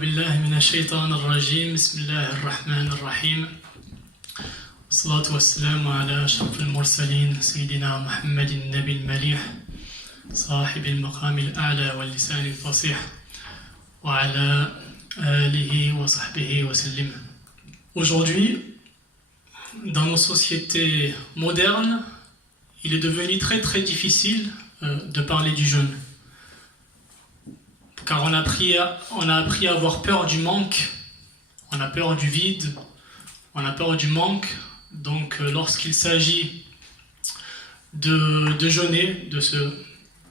بالله من الشيطان الرجيم بسم الله الرحمن الرحيم والصلاة والسلام على أشرف المرسلين سيدنا محمد النبي المليح صاحب المقام الأعلى واللسان الفصيح وعلى آله وصحبه وسلم. Aujourd'hui, dans nos sociétés modernes, il est devenu très très difficile de parler du jeûne. Car on a appris à avoir peur du manque, on a peur du vide, on a peur du manque. Donc lorsqu'il s'agit de jeûner,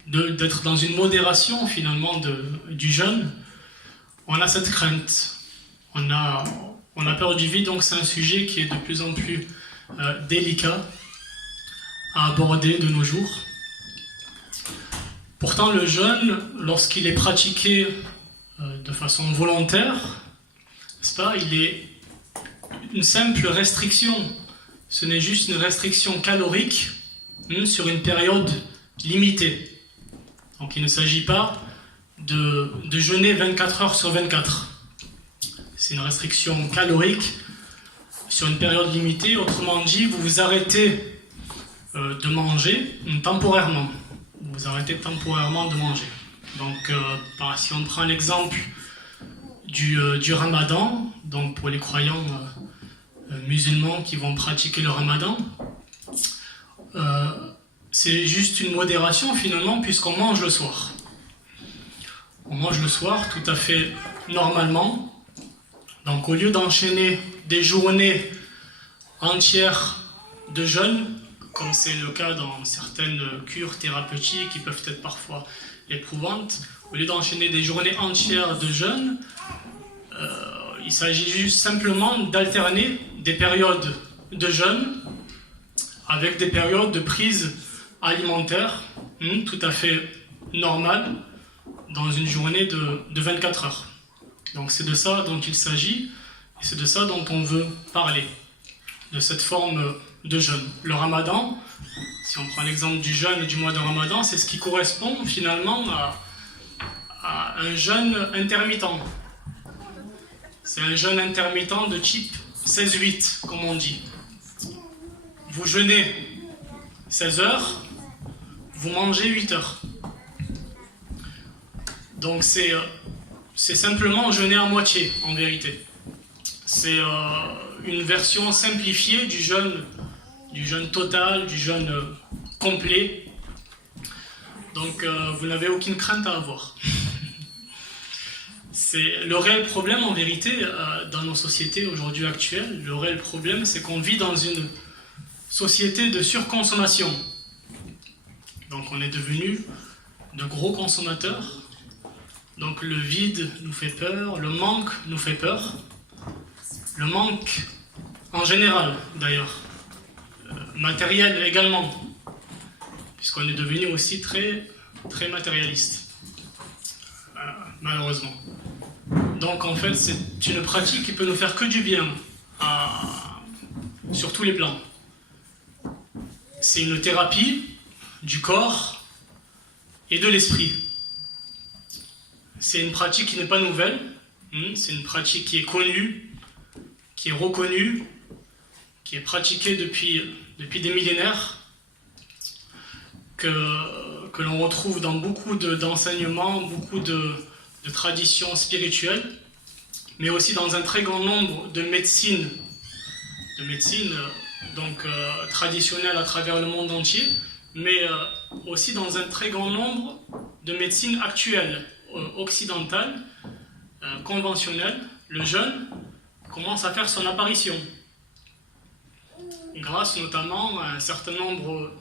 d'être dans une modération finalement du jeûne, on a cette crainte. On a peur du vide, donc c'est un sujet qui est de plus en plus délicat à aborder de nos jours. Pourtant, le jeûne, lorsqu'il est pratiqué de façon volontaire, n'est-ce pas, il est une simple restriction. Ce n'est juste une restriction calorique sur une période limitée. Donc il ne s'agit pas de jeûner 24 heures sur 24. C'est une restriction calorique sur une période limitée. Autrement dit, vous vous arrêtez de manger temporairement. Vous arrêtez temporairement de manger. Donc, si on prend l'exemple du ramadan, donc pour les croyants musulmans qui vont pratiquer le ramadan, c'est juste une modération finalement, puisqu'on mange le soir. On mange le soir tout à fait normalement. Donc, au lieu d'enchaîner des journées entières de jeûne, comme c'est le cas dans certaines cures thérapeutiques qui peuvent être parfois éprouvantes, au lieu d'enchaîner des journées entières de jeûne, il s'agit juste simplement d'alterner des périodes de jeûne avec des périodes de prise alimentaire tout à fait normales dans une journée de 24 heures. Donc c'est de ça dont il s'agit et c'est de ça dont on veut parler, de cette forme de jeûne. Le ramadan, si on prend l'exemple du jeûne du mois de ramadan, c'est ce qui correspond finalement à un jeûne intermittent. C'est un jeûne intermittent de type 16-8, comme on dit. Vous jeûnez 16 heures, vous mangez 8 heures. Donc c'est simplement jeûner à moitié, en vérité. C'est une version simplifiée du jeûne total, du jeûne complet. Donc vous n'avez aucune crainte à avoir. C'est le réel problème en vérité dans nos sociétés aujourd'hui actuelles. Le réel problème, c'est qu'on vit dans une société de surconsommation. Donc on est devenu de gros consommateurs. Donc le vide nous fait peur, le manque nous fait peur. Le manque en général d'ailleurs. Matériel également, puisqu'on est devenu aussi très, très matérialiste, malheureusement. Donc en fait, c'est une pratique qui peut nous faire que du bien, sur tous les plans. C'est une thérapie du corps et de l'esprit. C'est une pratique qui n'est pas nouvelle, c'est une pratique qui est connue, qui est reconnue, qui est pratiquée depuis des millénaires, que l'on retrouve dans beaucoup d'enseignements, beaucoup de traditions spirituelles, mais aussi dans un très grand nombre de médecines donc traditionnelles à travers le monde entier, mais aussi dans un très grand nombre de médecines actuelles, occidentales, conventionnelles. Le jeûne commence à faire son apparition, grâce notamment à un certain nombre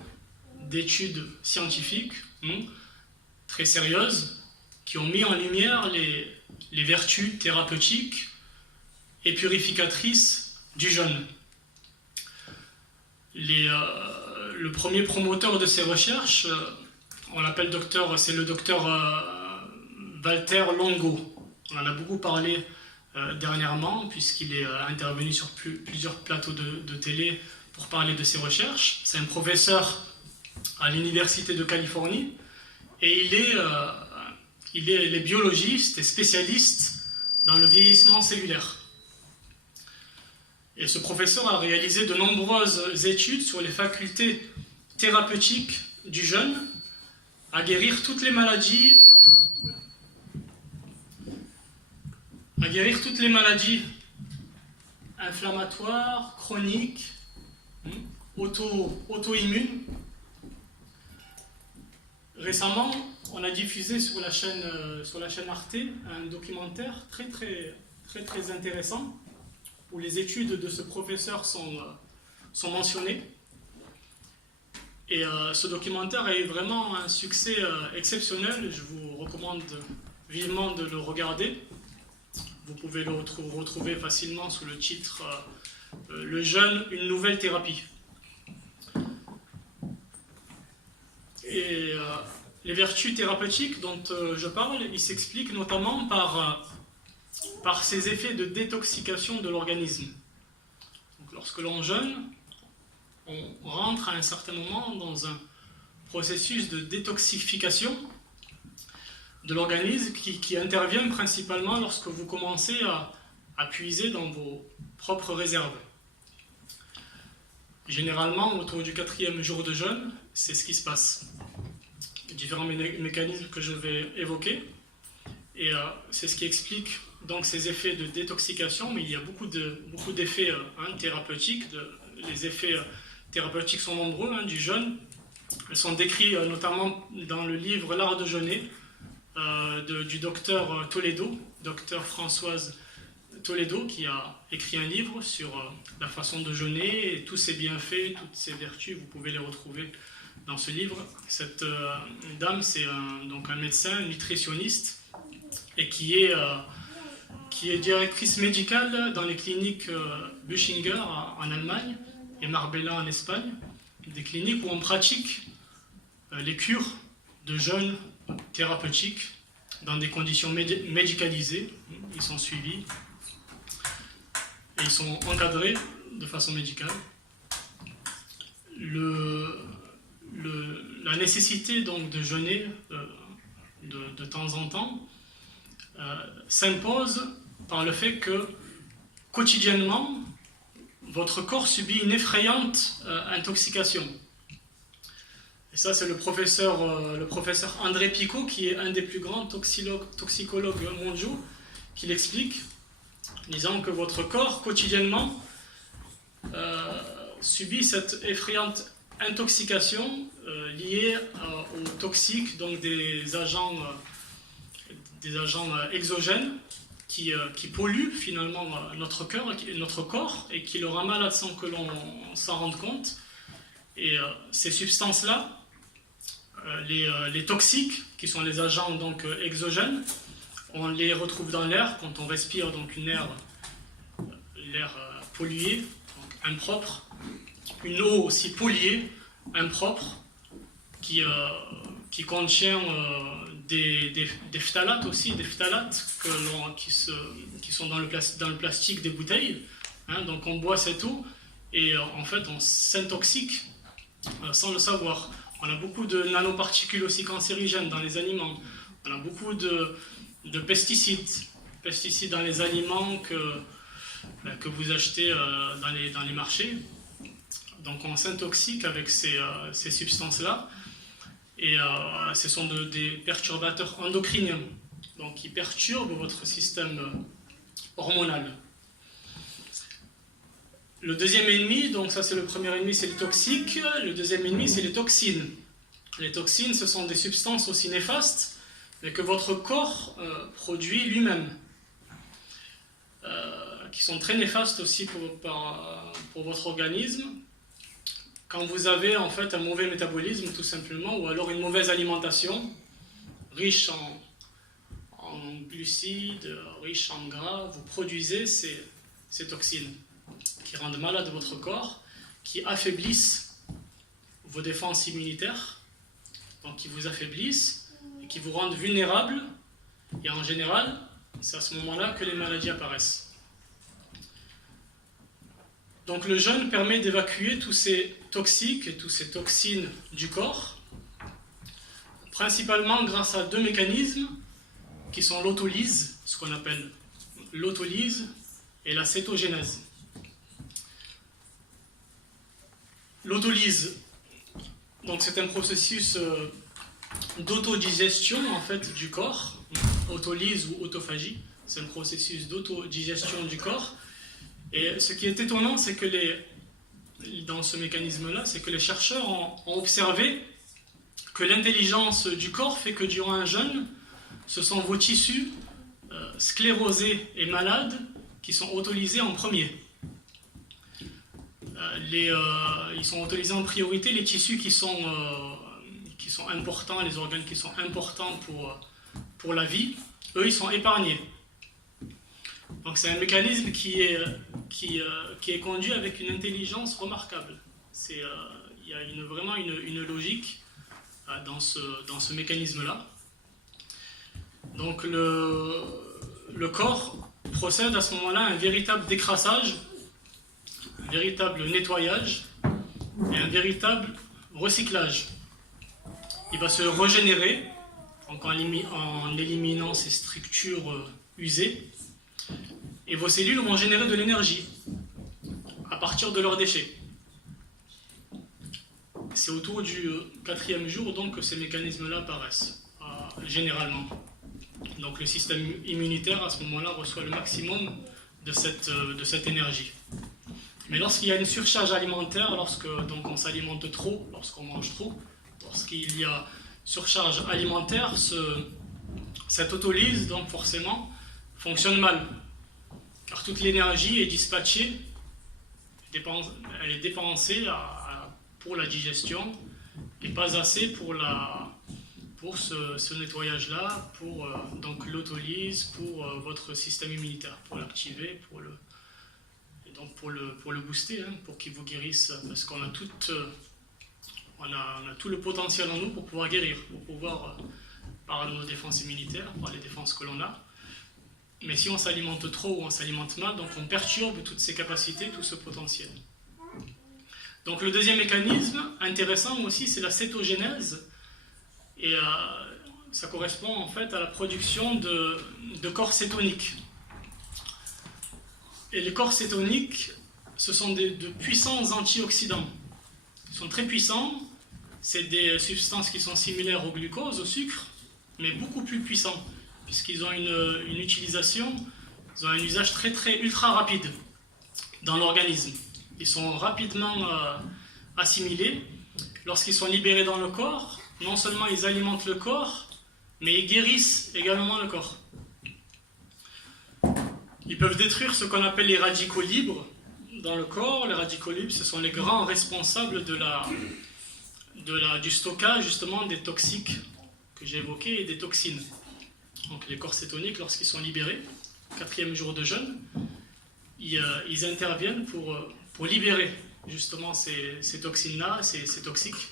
d'études scientifiques très sérieuses qui ont mis en lumière les vertus thérapeutiques et purificatrices du jeûne. Le premier promoteur de ces recherches, on l'appelle c'est le docteur Walter Longo. On en a beaucoup parlé dernièrement, puisqu'il est intervenu sur plusieurs plateaux de télé pour parler de ses recherches. C'est un professeur à l'Université de Californie et il est biologiste et spécialiste dans le vieillissement cellulaire. Et ce professeur a réalisé de nombreuses études sur les facultés thérapeutiques du jeûne à guérir toutes les maladies inflammatoires, chroniques, auto-immunes. Récemment, on a diffusé sur la chaîne Arte un documentaire très intéressant où les études de ce professeur sont mentionnées. Et ce documentaire a eu vraiment un succès exceptionnel. Je vous recommande vivement de le regarder. Vous pouvez le retrouver facilement sous le titre Le jeûne, une nouvelle thérapie. Et les vertus thérapeutiques dont je parle, ils s'expliquent notamment par ces effets de détoxication de l'organisme. Donc, lorsque l'on jeûne, on rentre à un certain moment dans un processus de détoxification de l'organisme qui intervient principalement lorsque vous commencez à puiser dans vos propres réserves. Généralement, autour du 4e jour de jeûne, c'est ce qui se passe. Différents mécanismes que je vais évoquer. Et c'est ce qui explique donc ces effets de détoxication, mais il y a beaucoup d'effets thérapeutiques. Les effets thérapeutiques sont nombreux du jeûne. Ils sont décrits notamment dans le livre L'Art de jeûner du docteur Toledo, docteur Françoise Toledo, qui a écrit un livre sur la façon de jeûner et tous ses bienfaits, toutes ses vertus. Vous pouvez les retrouver dans ce livre. Cette dame, c'est donc un médecin, un nutritionniste, et qui est directrice médicale dans les cliniques Büchinger en Allemagne et Marbella en Espagne, des cliniques où on pratique les cures de jeûne thérapeutiques dans des conditions médicalisées. Ils sont suivis et ils sont encadrés de façon médicale. La nécessité donc de jeûner de temps en temps s'impose par le fait que quotidiennement votre corps subit une effrayante intoxication. Et ça, c'est le professeur André Picot, qui est un des plus grands toxicologues mondiaux, qui l'explique, disant que votre corps quotidiennement subit cette effrayante intoxication liée aux toxiques, donc des agents exogènes qui polluent finalement notre corps et qui le rendent malade sans que l'on s'en rende compte. Et ces substances-là, les toxiques, qui sont les agents donc exogènes, on les retrouve dans l'air quand on respire donc l'air pollué, donc impropre, une eau aussi polluée, impropre, qui contient des phtalates aussi, des phtalates qui sont dans le plastique des bouteilles. Donc on boit cette eau et en fait on s'intoxique sans le savoir. On a beaucoup de nanoparticules aussi cancérigènes dans les aliments. On a beaucoup de pesticides dans les aliments que vous achetez dans les marchés. Donc on s'intoxique avec ces substances-là. Et ce sont des perturbateurs endocriniens, donc qui perturbent votre système hormonal. Le deuxième ennemi, donc ça c'est le premier ennemi, c'est le toxique. Le deuxième ennemi, c'est les toxines. Les toxines, ce sont des substances aussi néfastes, mais que votre corps produit lui-même, qui sont très néfastes aussi pour votre organisme. Quand vous avez en fait un mauvais métabolisme tout simplement, ou alors une mauvaise alimentation, riche en glucides, riche en gras, vous produisez ces toxines qui rendent malade votre corps, qui affaiblissent vos défenses immunitaires, donc qui vous affaiblissent et qui vous rendent vulnérables. Et en général, c'est à ce moment-là que les maladies apparaissent. Donc le jeûne permet d'évacuer tous ces toxiques et toutes ces toxines du corps, principalement grâce à deux mécanismes qui sont l'autolyse, ce qu'on appelle l'autolyse et la cétogénèse. L'autolyse, donc c'est un processus d'autodigestion en fait du corps. Autolyse ou autophagie, c'est un processus d'autodigestion du corps. Et ce qui est étonnant, c'est que dans ce mécanisme-là, c'est que les chercheurs ont observé que l'intelligence du corps fait que durant un jeûne, ce sont vos tissus sclérosés et malades qui sont autolysés en premier. Ils sont autolysés en priorité les tissus qui sont importants, les organes qui sont importants pour la vie, eux ils sont épargnés. Donc c'est un mécanisme qui est conduit avec une intelligence remarquable. Il y a vraiment une logique dans ce mécanisme-là. Donc le corps procède à ce moment-là à un véritable décrassage, un véritable nettoyage et un véritable recyclage. Il va se régénérer donc en éliminant ces structures usées, et vos cellules vont générer de l'énergie à partir de leurs déchets. C'est autour du 4e jour donc, que ces mécanismes-là apparaissent, généralement. Donc le système immunitaire à ce moment-là reçoit le maximum de cette énergie. Mais lorsqu'il y a une surcharge alimentaire, donc on s'alimente trop, lorsqu'on mange trop, lorsqu'il y a surcharge alimentaire, cette autolyse donc forcément fonctionne mal. Car toute l'énergie est dispatchée, elle est dépensée pour la digestion et pas assez pour ce nettoyage-là, pour donc l'autolyse, pour votre système immunitaire, pour l'activer, pour le booster, pour qu'il vous guérisse, parce qu'on a on a tout le potentiel en nous pour pouvoir guérir, pour pouvoir, par nos défenses immunitaires, par les défenses que l'on a. Mais si on s'alimente trop ou on s'alimente mal, donc on perturbe toutes ces capacités, tout ce potentiel. Donc le deuxième mécanisme intéressant aussi, c'est la cétogénèse. Et ça correspond en fait à la production de corps cétoniques. Et les corps cétoniques, ce sont de puissants antioxydants. Ils sont très puissants. C'est des substances qui sont similaires au glucose, au sucre, mais beaucoup plus puissants, puisqu'ils ont une utilisation, ils ont un usage très très ultra rapide dans l'organisme. Ils sont rapidement assimilés. Lorsqu'ils sont libérés dans le corps, non seulement ils alimentent le corps, mais ils guérissent également le corps. Ils peuvent détruire ce qu'on appelle les radicaux libres dans le corps. Les radicaux libres, ce sont les grands responsables du stockage justement des toxiques que j'ai évoqués et des toxines. Donc les corps cétoniques, lorsqu'ils sont libérés, 4e jour de jeûne, ils interviennent pour libérer justement ces toxines-là, ces toxiques.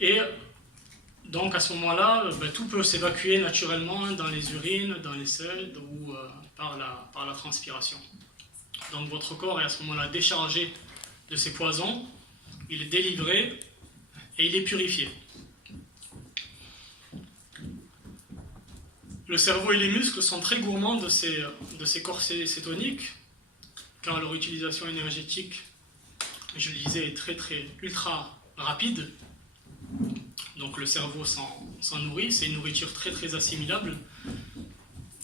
Et donc à ce moment-là, tout peut s'évacuer naturellement dans les urines, dans les selles ou par la transpiration. Donc votre corps est à ce moment-là déchargé de ces poisons, il est délivré et il est purifié. Le cerveau et les muscles sont très gourmands de ces corps cétoniques, car leur utilisation énergétique, je le disais, est très très ultra rapide. Donc le cerveau s'en nourrit, c'est une nourriture très très assimilable,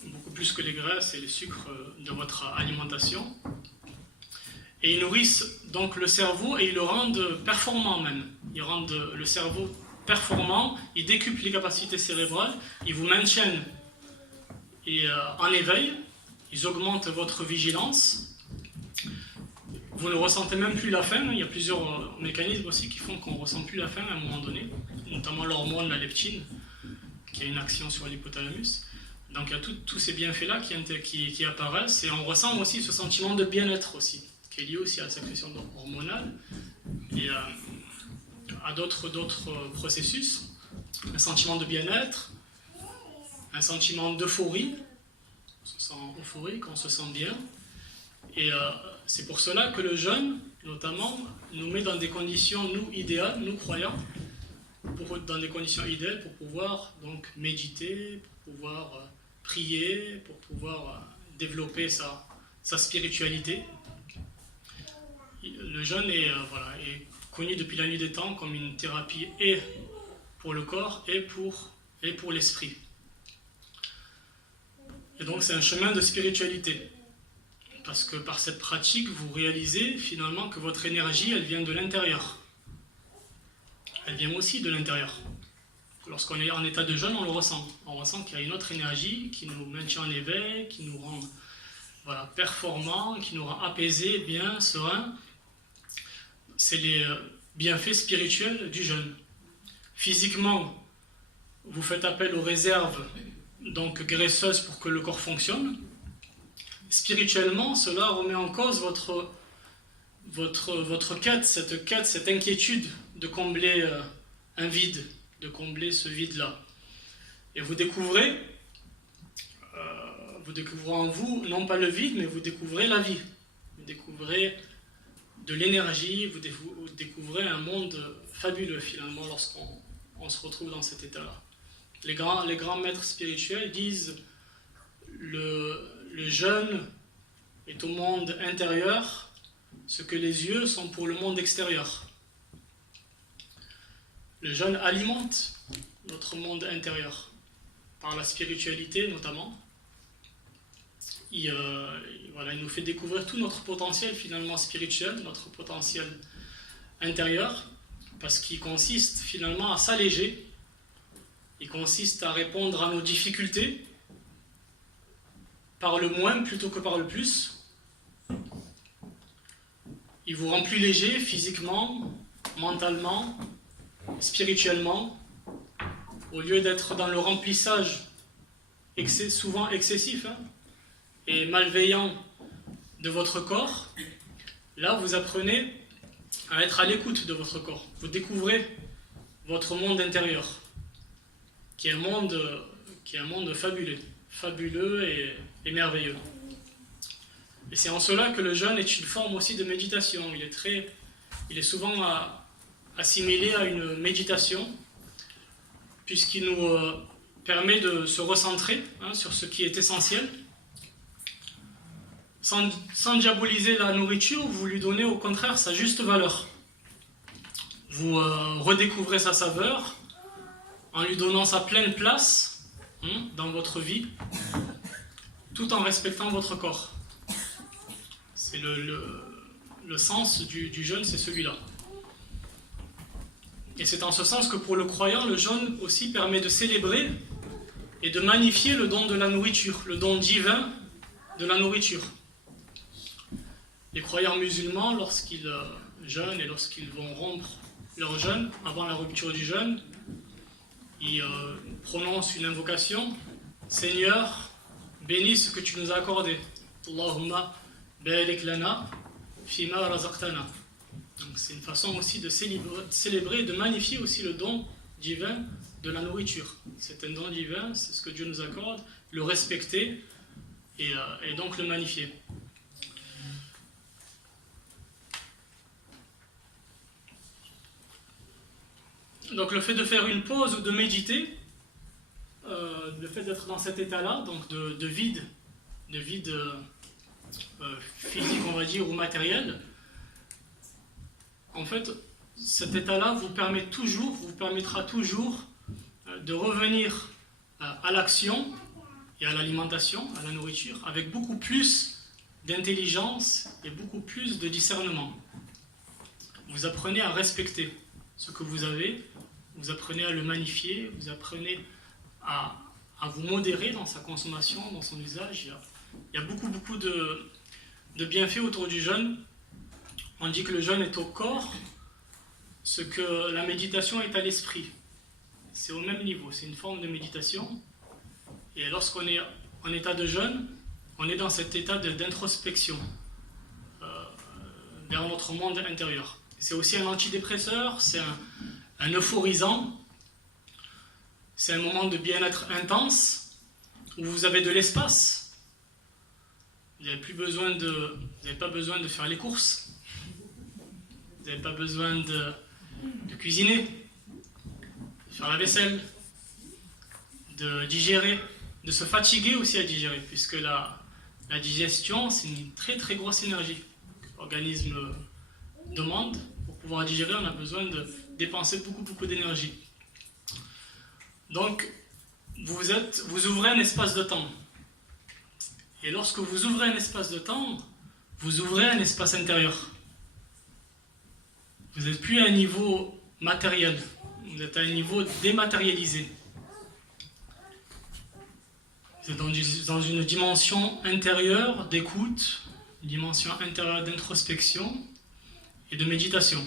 beaucoup plus que les graisses et les sucres de votre alimentation. Et ils nourrissent donc le cerveau et ils le rendent performant même. Ils rendent le cerveau performant, ils décuplent les capacités cérébrales, ils vous maintiennent en éveil, ils augmentent votre vigilance. Vous ne ressentez même plus la faim. Il y a plusieurs mécanismes aussi qui font qu'on ne ressent plus la faim à un moment donné, notamment l'hormone, la leptine, qui a une action sur l'hypothalamus. Donc il y a tous ces bienfaits-là qui apparaissent, et on ressent aussi ce sentiment de bien-être aussi, qui est lié aussi à la sécrétion hormonale et à d'autres processus. Un sentiment de bien-être, un sentiment d'euphorie, on se sent euphorique, on se sent bien. Et c'est pour cela que le jeûne, notamment, nous met dans des conditions, nous, idéales, nous croyants, dans des conditions idéales pour pouvoir donc méditer, pour pouvoir prier, pour pouvoir développer sa spiritualité. Le jeûne est connu depuis la nuit des temps comme une thérapie et pour le corps et pour l'esprit. Et donc c'est un chemin de spiritualité. Parce que par cette pratique, vous réalisez finalement que votre énergie, elle vient de l'intérieur. Elle vient aussi de l'intérieur. Lorsqu'on est en état de jeûne, on le ressent. On ressent qu'il y a une autre énergie qui nous maintient en éveil, qui nous rend performants, qui nous rend apaisés, bien, sereins. C'est les bienfaits spirituels du jeûne. Physiquement, vous faites appel aux réserves donc graisseuses pour que le corps fonctionne. Spirituellement, cela remet en cause votre quête, cette inquiétude de combler un vide, de combler ce vide-là. Et vous découvrez en vous, non pas le vide, mais vous découvrez la vie. Vous découvrez de l'énergie, vous découvrez un monde fabuleux finalement lorsqu'on se retrouve dans cet état-là. Les grands maîtres spirituels disent le jeûne est au monde intérieur ce que les yeux sont pour le monde extérieur. Le jeûne alimente notre monde intérieur, par la spiritualité notamment. Il nous fait découvrir tout notre potentiel finalement spirituel, notre potentiel intérieur, parce qu'il consiste finalement à s'alléger, il consiste à répondre à nos difficultés par le moins plutôt que par le plus. Il vous rend plus léger physiquement, mentalement, spirituellement, au lieu d'être dans le remplissage souvent excessif et malveillant de votre corps. Là, vous apprenez à être à l'écoute de votre corps. Vous découvrez votre monde intérieur, qui est un monde fabuleux et merveilleux. Et c'est en cela que le jeûne est une forme aussi de méditation. Il est souvent assimilé à une méditation, puisqu'il nous permet de se recentrer sur ce qui est essentiel. Sans diaboliser la nourriture, vous lui donnez au contraire sa juste valeur. Vous redécouvrez sa saveur en lui donnant sa pleine place dans votre vie, tout en respectant votre corps. C'est le sens du jeûne, c'est celui-là. Et c'est en ce sens que pour le croyant, le jeûne aussi permet de célébrer et de magnifier le don de la nourriture, le don divin de la nourriture. Les croyants musulmans, lorsqu'ils jeûnent et lorsqu'ils vont rompre leur jeûne, avant la rupture du jeûne, ils prononcent une invocation. Seigneur, bénis ce que tu nous as accordé. Allahumma barik lana fima razaqtana. Donc c'est une façon aussi de célébrer et de magnifier aussi le don divin de la nourriture. C'est un don divin, c'est ce que Dieu nous accorde, le respecter et donc le magnifier. Donc le fait de faire une pause ou de méditer, le fait d'être dans cet état-là, donc de vide physique on va dire ou matériel, en fait cet état-là vous permettra toujours de revenir à l'action et à l'alimentation, à la nourriture, avec beaucoup plus d'intelligence et beaucoup plus de discernement. Vous apprenez à respecter ce que vous avez, vous apprenez à le magnifier, vous apprenez à vous modérer dans sa consommation, dans son usage. Il y a beaucoup de bienfaits autour du jeûne. On dit que le jeûne est au corps, ce que la méditation est à l'esprit. C'est au même niveau, c'est une forme de méditation. Et lorsqu'on est en état de jeûne, on est dans cet état d'introspection vers notre monde intérieur. C'est aussi un antidépresseur, c'est un euphorisant, c'est un moment de bien-être intense où vous avez de l'espace. Vous n'avez pas besoin de faire les courses, vous n'avez pas besoin de cuisiner, de faire la vaisselle, de digérer, de se fatiguer aussi à digérer, puisque la La digestion, c'est une très très grosse énergie que l'organisme demande. Pour pouvoir digérer, on a besoin de dépenser beaucoup d'énergie. Donc, vous ouvrez un espace de temps. Et lorsque vous ouvrez un espace de temps, vous ouvrez un espace intérieur. Vous n'êtes plus à un niveau matériel, vous êtes à un niveau dématérialisé. Vous êtes dans une dimension intérieure d'écoute, une dimension intérieure d'introspection et de méditation.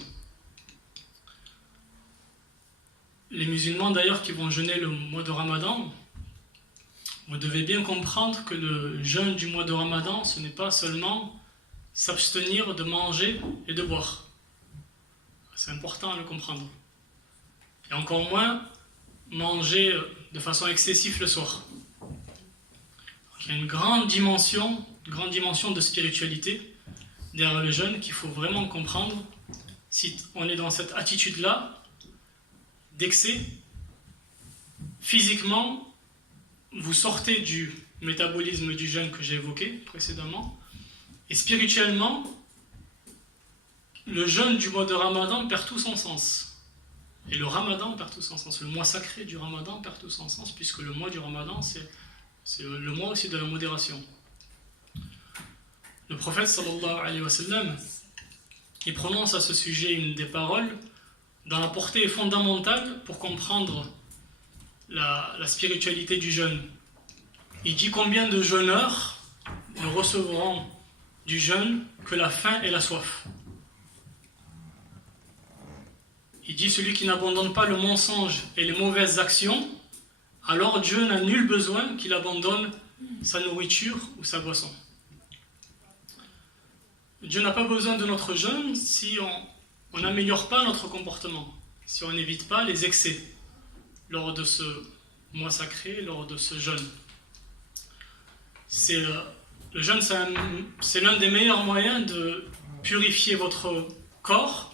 Les musulmans d'ailleurs qui vont jeûner le mois de Ramadan, vous devez bien comprendre que le jeûne du mois de Ramadan, ce n'est pas seulement s'abstenir de manger et de boire. C'est important à le comprendre. Et encore moins manger de façon excessive le soir. Il y a une grande dimension de spiritualité derrière le jeûne qu'il faut vraiment comprendre. Si on est dans cette attitude-là, d'excès, physiquement, vous sortez du métabolisme du jeûne que j'ai évoqué précédemment, et spirituellement, le jeûne du mois de Ramadan perd tout son sens. Et le Ramadan perd tout son sens. Le mois sacré du Ramadan perd tout son sens, puisque le mois du Ramadan, c'est le mois aussi de la modération. Le prophète sallallahu alayhi wa sallam, il prononce à ce sujet une des paroles dont la portée est fondamentale pour comprendre la spiritualité du jeûne. Il dit combien de jeûneurs ne recevront du jeûne que la faim et la soif. Il dit celui qui n'abandonne pas le mensonge et les mauvaises actions, alors Dieu n'a nul besoin qu'il abandonne sa nourriture ou sa boisson. Dieu n'a pas besoin de notre jeûne si on n'améliore pas notre comportement, si on n'évite pas les excès lors de ce mois sacré, lors de ce jeûne. Le jeûne, c'est l'un des meilleurs moyens de purifier votre corps,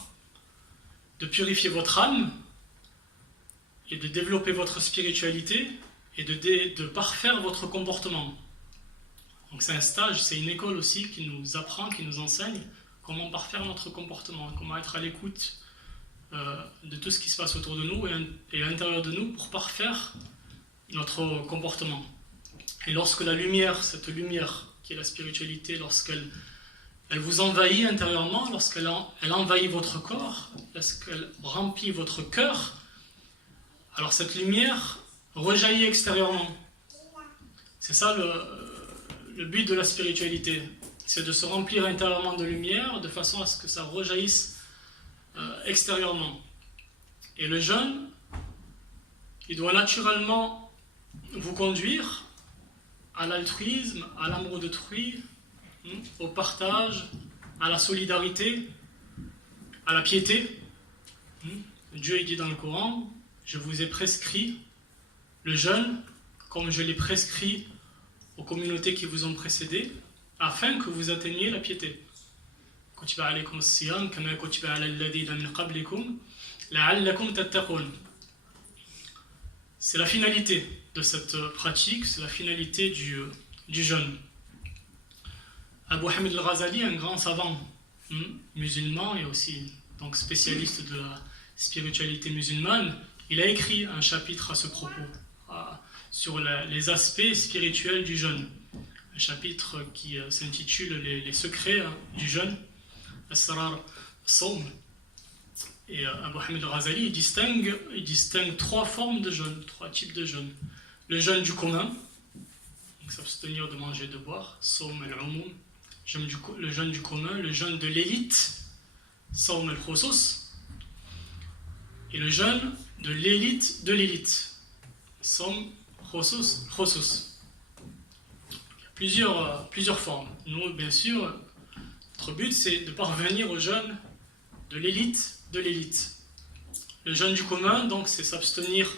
de purifier votre âme, et de développer votre spiritualité et de parfaire votre comportement. Donc c'est un stage, c'est une école aussi qui nous apprend, qui nous enseigne comment parfaire notre comportement, comment être à l'écoute de tout ce qui se passe autour de nous et à l'intérieur de nous pour parfaire notre comportement. Et lorsque la lumière, cette lumière qui est la spiritualité, lorsqu'elle vous envahit intérieurement, lorsqu'elle envahit votre corps, lorsqu'elle remplit votre cœur, alors cette lumière rejaillit extérieurement. C'est ça le but de la spiritualité. C'est de se remplir intérieurement de lumière de façon à ce que ça rejaillisse extérieurement. Et le jeûne, il doit naturellement vous conduire à l'altruisme, à l'amour d'autrui, au partage, à la solidarité, à la piété. Dieu dit dans le Coran, je vous ai prescrit le jeûne comme je l'ai prescrit aux communautés qui vous ont précédé, afin que vous atteigniez la piété. C'est la finalité de cette pratique, c'est la finalité du jeûne. Abu Hamid al-Ghazali, un grand savant musulman et aussi donc spécialiste de la spiritualité musulmane, il a écrit un chapitre à ce propos, sur les aspects spirituels du jeûne. Un chapitre qui s'intitule les secrets du jeûne, Asrar Sawm. Et Abu Hamid al-Ghazali il distingue trois formes de jeûne, trois types de jeûne. Le jeûne du commun, donc s'abstenir de manger et de boire, Sawm al-Umum. Le jeûne du commun, le jeûne de l'élite, Sawm al-Khusus. Et le jeûne de l'élite, Sawm Khusus. Il y a plusieurs formes. Nous, bien sûr, notre but c'est de parvenir au jeûne de l'élite. Le jeûne du commun, donc, c'est s'abstenir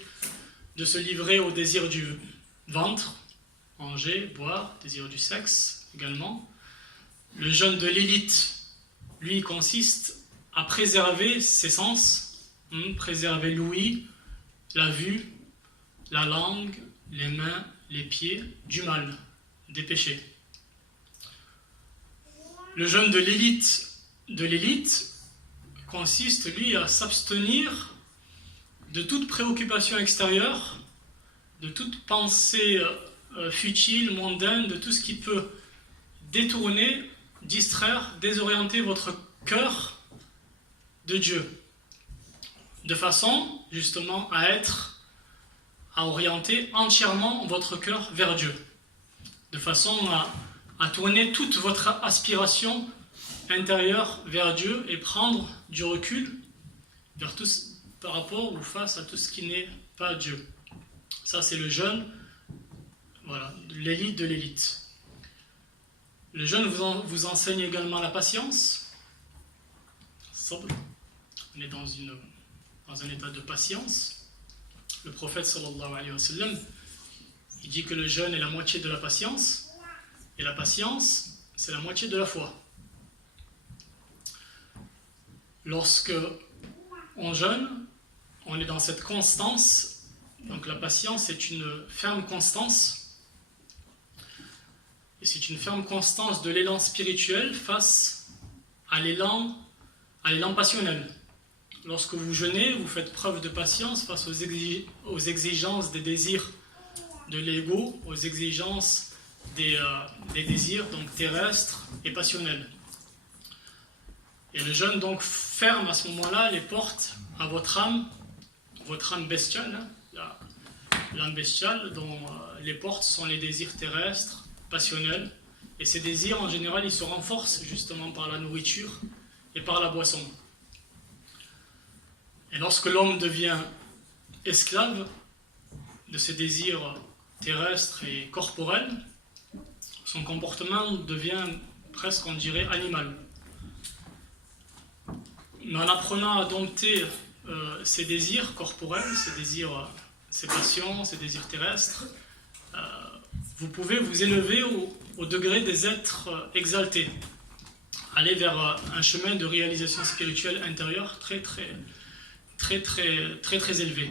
de se livrer au désir du ventre, manger, boire, désir du sexe également. Le jeûne de l'élite, lui, consiste à préserver ses sens, préserver l'ouïe, la vue, la langue, les mains, les pieds, du mal, des péchés. Le jeûne de l'élite consiste, lui, à s'abstenir de toute préoccupation extérieure, de toute pensée futile, mondaine, de tout ce qui peut détourner, distraire, désorienter votre cœur de Dieu, de façon justement à orienter entièrement votre cœur vers Dieu, de façon à tourner toute votre aspiration intérieure vers Dieu et prendre du recul vers tout, par rapport ou face à tout ce qui n'est pas Dieu. Ça, c'est le jeûne, voilà, l'élite de l'élite. Le jeûne vous enseigne également la patience. On est dans un état de patience. Le prophète sallallahu alayhi wa sallam, il dit que le jeûne est la moitié de la patience, et la patience, c'est la moitié de la foi. Lorsque on jeûne, on est dans cette constance. Donc la patience est une ferme constance. Et c'est une ferme constance de l'élan spirituel face à l'élan passionnel. Lorsque vous jeûnez, vous faites preuve de patience face aux exigences des désirs de l'ego, aux exigences des désirs donc terrestres et passionnels. Et le jeûne donc ferme à ce moment-là les portes à votre âme bestiale, l'âme bestiale dont les portes sont les désirs terrestres, passionnels, et ces désirs en général ils se renforcent justement par la nourriture et par la boisson. Et lorsque l'homme devient esclave de ces désirs terrestres et corporels, son comportement devient presque, on dirait, animal. Mais en apprenant à dompter ces désirs corporels, ces passions, ces désirs terrestres, vous pouvez vous élever au degré des êtres exaltés, aller vers un chemin de réalisation spirituelle intérieure très élevé.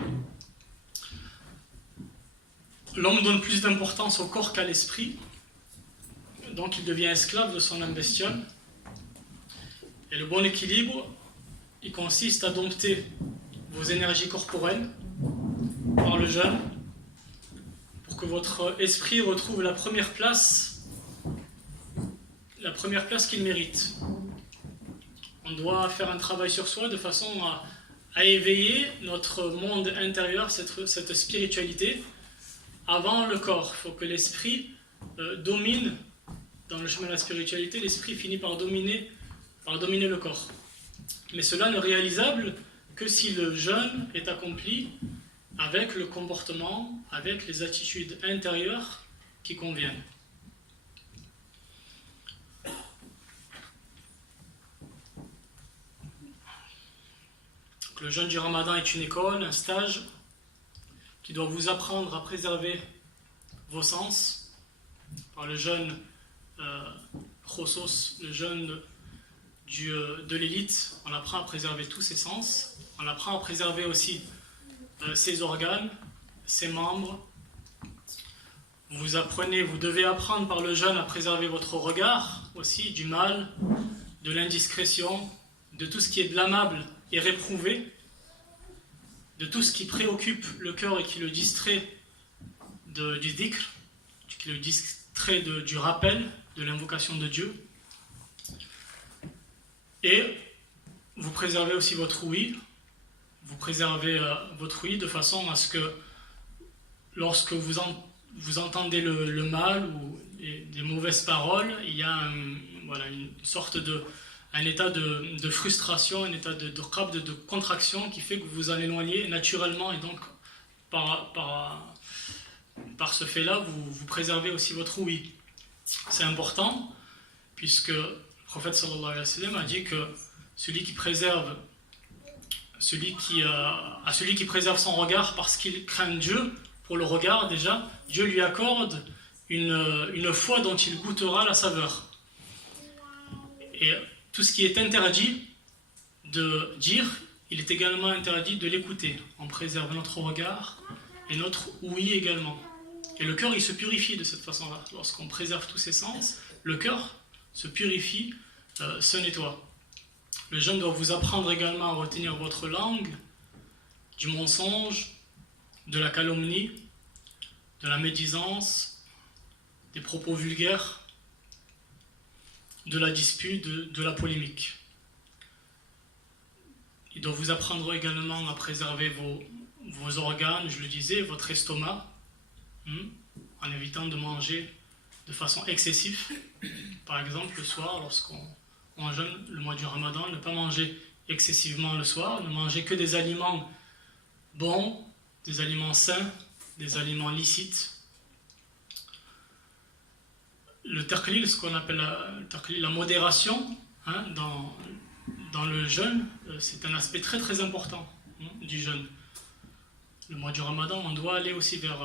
L'homme donne plus d'importance au corps qu'à l'esprit, donc il devient esclave de son âme bestiale. Et le bon équilibre, il consiste à dompter vos énergies corporelles par le jeûne, pour que votre esprit retrouve la première place qu'il mérite. On doit faire un travail sur soi de façon à éveiller notre monde intérieur, cette spiritualité, avant le corps. Il faut que l'esprit domine, dans le chemin de la spiritualité, l'esprit finit par dominer le corps. Mais cela n'est réalisable que si le jeûne est accompli avec le comportement, avec les attitudes intérieures qui conviennent. Donc, le jeûne du Ramadan est une école, un stage qui doit vous apprendre à préserver vos sens par le jeûne chosos, le jeûne de l'élite. On apprend à préserver tous ses sens, on apprend à préserver aussi ses organes, ses membres. Vous devez apprendre par le jeûne à préserver votre regard aussi du mal, de l'indiscrétion, de tout ce qui est blâmable et réprouvé, de tout ce qui préoccupe le cœur et qui le distrait du dhikr, qui le distrait du rappel, de l'invocation de Dieu. Et vous préservez aussi votre ouïe. Vous préservez votre ouïe de façon à ce que lorsque vous entendez le mal ou des mauvaises paroles, il y a un état de frustration, un état de contraction qui fait que vous en éloignez naturellement, et donc par ce fait-là, vous préservez aussi votre ouïe. C'est important, puisque le prophète sallallahu alayhi wa sallam a dit que celui qui préserve son regard parce qu'il craint Dieu, pour le regard déjà, Dieu lui accorde une foi dont il goûtera la saveur. Et tout ce qui est interdit de dire, il est également interdit de l'écouter. On préserve notre regard et notre ouïe également. Et le cœur, il se purifie de cette façon-là. Lorsqu'on préserve tous ses sens, le cœur se purifie se nettoie. Le jeûne doit vous apprendre également à retenir votre langue du mensonge, de la calomnie, de la médisance, des propos vulgaires, de la dispute, de la polémique. Il doit vous apprendre également à préserver vos organes, je le disais, votre estomac, en évitant de manger de façon excessive. Par exemple, le soir, lorsqu'on jeûne le mois du Ramadan, ne pas manger excessivement le soir, ne manger que des aliments bons, des aliments sains, des aliments licites. Le taqlil, ce qu'on appelle la modération, dans le jeûne, c'est un aspect très très important du jeûne. Le mois du Ramadan, on doit aller aussi vers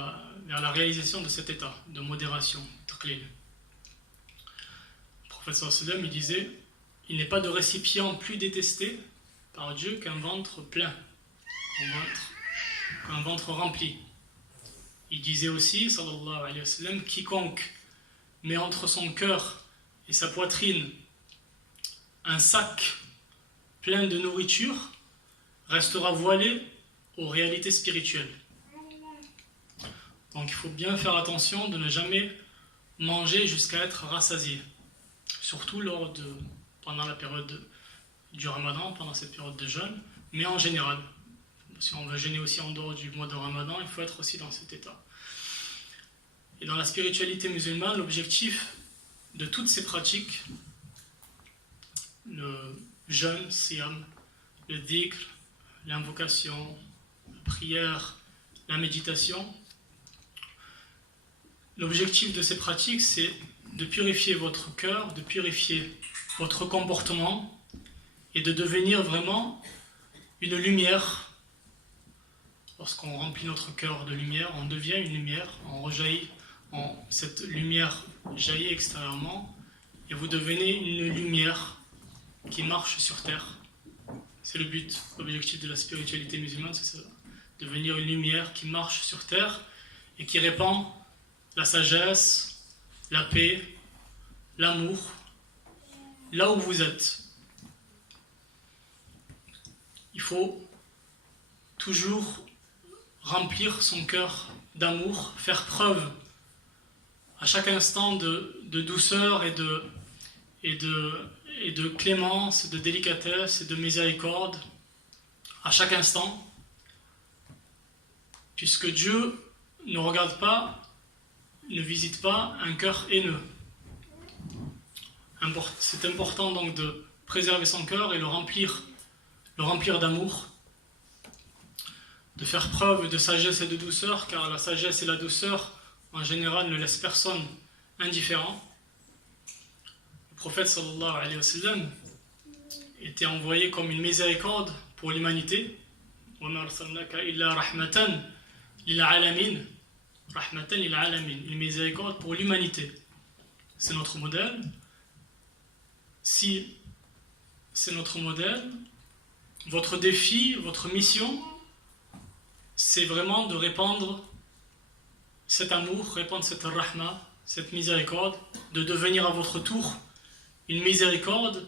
la réalisation de cet état de modération, taqlil. Le prophète sallallahu alayhi wa sallam, il disait: il n'est pas de récipient plus détesté par Dieu qu'un ventre plein, qu'un ventre rempli. Il disait aussi, sallallahu alayhi wa sallam, quiconque met entre son cœur et sa poitrine un sac plein de nourriture restera voilé aux réalités spirituelles. Donc il faut bien faire attention de ne jamais manger jusqu'à être rassasié, surtout pendant la période du Ramadan, pendant cette période de jeûne, mais en général. Si on veut jeûner aussi en dehors du mois de Ramadan, il faut être aussi dans cet état. Et dans la spiritualité musulmane, l'objectif de toutes ces pratiques, le jeûne, siyam, le dhikr, l'invocation, la prière, la méditation, l'objectif de ces pratiques, c'est de purifier votre cœur, de purifier votre comportement et de devenir vraiment une lumière. Lorsqu'on remplit notre cœur de lumière, on devient une lumière, on rejaillit, cette lumière jaillit extérieurement et vous devenez une lumière qui marche sur terre. C'est le but, l'objectif de la spiritualité musulmane, c'est ça. Devenir une lumière qui marche sur terre et qui répand la sagesse, la paix, l'amour, là où vous êtes. Il faut toujours remplir son cœur d'amour, faire preuve à chaque instant de douceur et de clémence, de délicatesse et de miséricorde, à chaque instant, puisque Dieu ne regarde pas, ne visite pas un cœur haineux. C'est important donc de préserver son cœur et le remplir d'amour, de faire preuve de sagesse et de douceur, car la sagesse et la douceur, en général, ne laissent personne indifférent. Le prophète sallallahu alayhi wa sallam était envoyé comme une miséricorde pour l'humanité. وَمَا أَرْسَلْنَاكَ إِلَّا رَحْمَةً لِلْعَالَمِينَ Rahmatan lil alamin, une miséricorde pour l'humanité. C'est notre modèle. Si c'est notre modèle, votre défi, votre mission, c'est vraiment de répandre cet amour, répandre cette rahma, cette miséricorde, de devenir à votre tour une miséricorde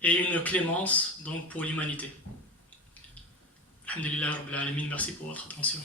et une clémence donc pour l'humanité. Alhamdulillah Rabbil Alamin, merci pour votre attention.